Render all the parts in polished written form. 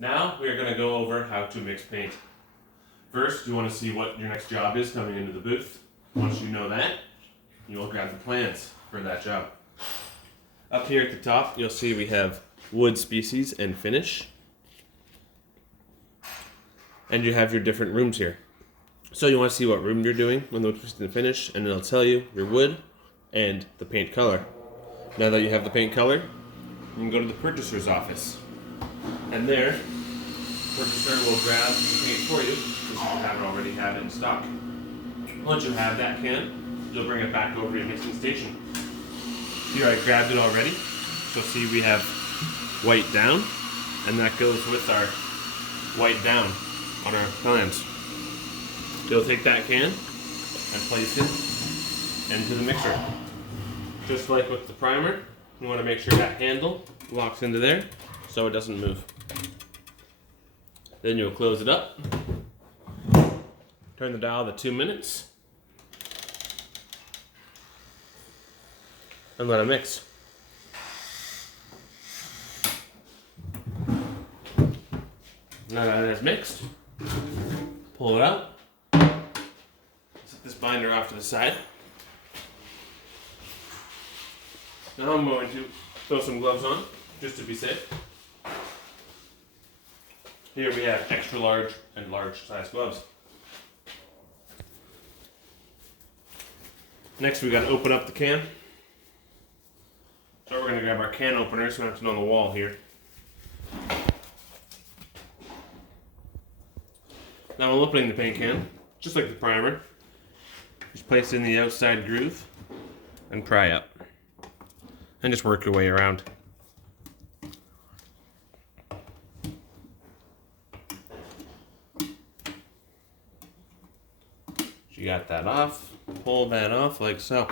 Now we are going to go over how to mix paint. First, you want to see what your next job is coming into the booth. Once you know that, you'll grab the plans for that job. Up here at the top, you'll see we have wood species and finish. And you have your different rooms here. So you want to see what room you're doing when the wood and finish, and it'll tell you your wood and the paint color. Now that you have the paint color, you can go to the purchaser's office. And there, the purchaser will grab the paint for you, because you haven't already have it in stock. Once you have that can, you'll bring it back over to your mixing station. Here I grabbed it already. So see we have white down, and that goes with our white down on our plans. You'll take that can and place it into the mixer. Just like with the primer, you want to make sure that handle locks into there so it doesn't move. Then you'll close it up, turn the dial to 2 minutes, and let it mix. Now that it has mixed, pull it out, set this binder off to the side. Now I'm going to throw some gloves on, just to be safe. Here we have extra large and large size gloves. Next we got to open up the can. So we're going to grab our can openers, mounted on the wall here. Now while opening the paint can, just like the primer, just place it in the outside groove and pry up. And just work your way around. You got that off, pull that off like so.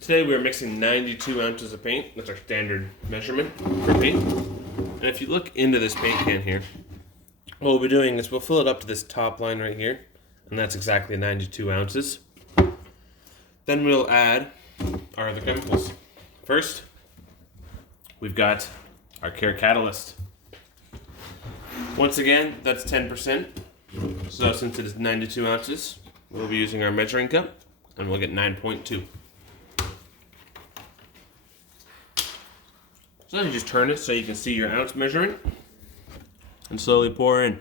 Today we're mixing 92 ounces of paint. That's our standard measurement for paint. And if you look into this paint can here, what we'll be doing is we'll fill it up to this top line right here, and that's exactly 92 ounces. Then we'll add our other chemicals. First, we've got our Care Catalyst. Once again, that's 10%. So since it is 92 ounces, we'll be using our measuring cup, and we'll get 9.2. So then you just turn it so you can see your ounce measurement, and slowly pour in.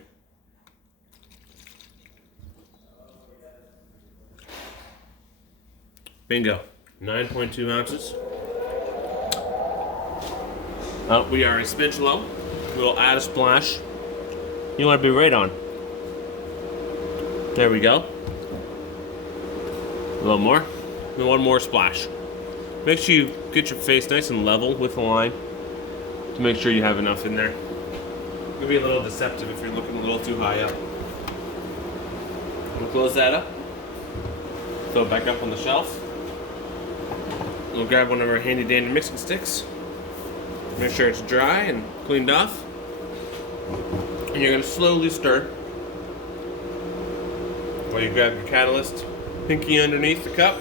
Bingo, 9.2 ounces. We are a smidge low. We'll add a splash. You want to be right on. There we go. A little more. And one more splash. Make sure you get your face nice and level with the line to make sure you have enough in there. It can be a little deceptive if you're looking a little too high up. We'll close that up. Throw it back up on the shelf. We'll grab one of our handy dandy mixing sticks. Make sure it's dry and cleaned off. And you're going to slowly stir while you grab your catalyst, pinky underneath the cup,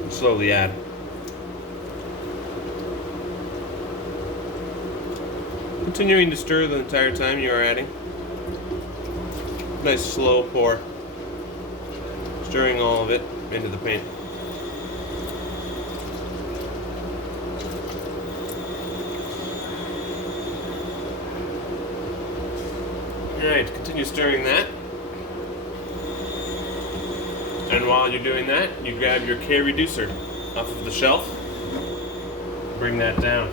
and slowly add. Continuing to stir the entire time you are adding. Nice slow pour. Stirring all of it into the paint. Alright, continue stirring that. And while you're doing that, you grab your K-Reducer off of the shelf. Bring that down.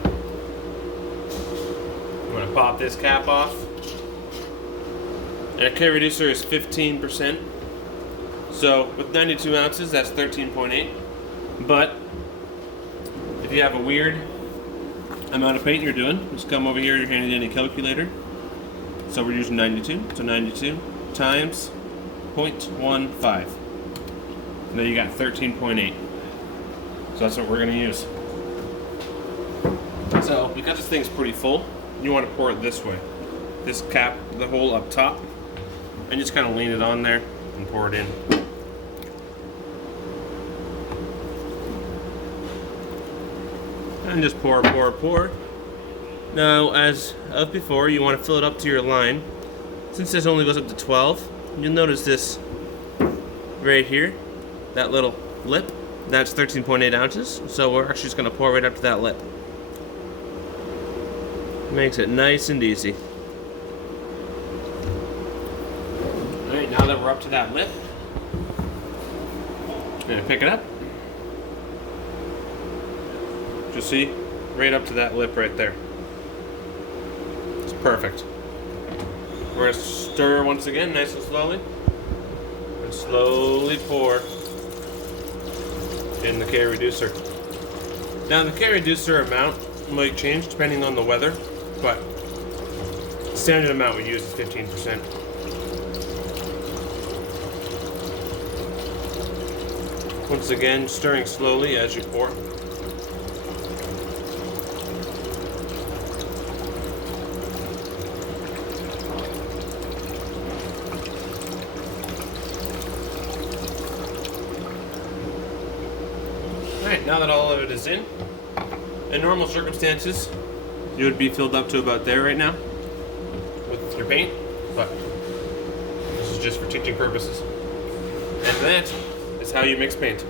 I'm going to pop this cap off. And a K-Reducer is 15%. So with 92 ounces, that's 13.8. But if you have a weird amount of paint you're doing, just come over here to your handy dandy calculator. So we're using 92, so 92 times 0.15. And then you got 13.8. So that's what we're going to use. So because this thing's pretty full, you want to pour it this way. This cap, the hole up top, and just kind of lean it on there and pour it in. And just pour, pour, pour Now, as of before, you want to fill it up to your line. Since this only goes up to 12, you'll notice this right here, that little lip, that's 13.8 ounces. So we're actually just going to pour right up to that lip. Makes it nice and easy. Alright, now that we're up to that lip, I'm going to pick it up. Just see, right up to that lip right there. It's perfect. We're going to stir once again, nice and slowly. And slowly pour in the K-Reducer. Now the K-Reducer amount might change depending on the weather, but the standard amount we use is 15%. Once again, stirring slowly as you pour. Alright, now that all of it is in normal circumstances, you would be filled up to about there right now with your paint, but this is just for teaching purposes. And that is how you mix paint.